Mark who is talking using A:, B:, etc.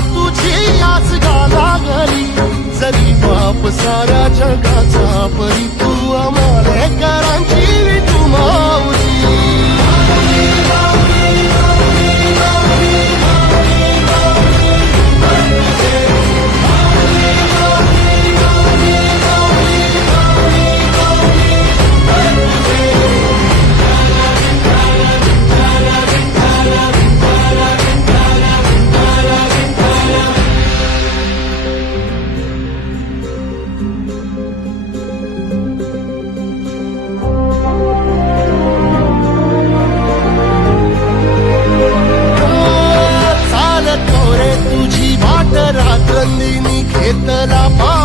A: 不起呀次 इतना पा